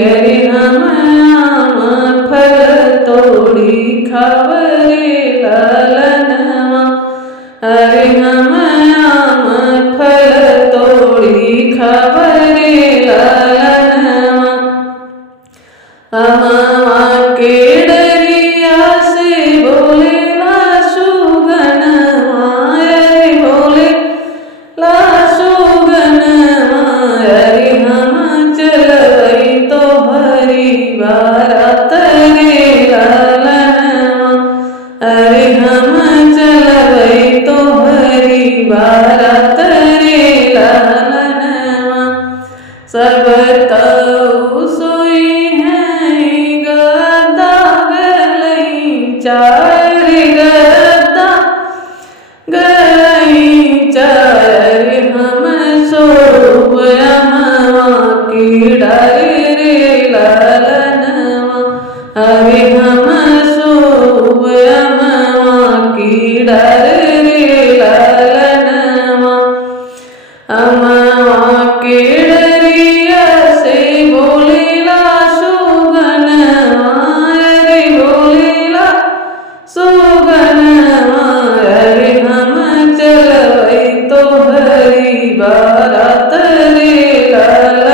अरे हम आम फल तोड़ी खबरे ललनवा। अरे हम आम फल तोड़ी खबरे ललनवा। अमवा के डरिया से बोलेला सुगनवा। अरे बोलेला सुगनवा। अरे हम चलबै तो हरी बारात रे ललनवा। अरे हम चलबै तो हरी बारात रे ललनवा। सब तऊ सोई हैं गदा गलई चार गदा गलई चार। हम सोब अमवा की डर रे ललनवा। अरे हम सोब अमवा की डर रे ललनवा। अमवा के डरिया से बोलेला सुगनवा। अरे बोलेला सुगनवा। अरे हम चलबै तो हरी बारात रे ललनवा।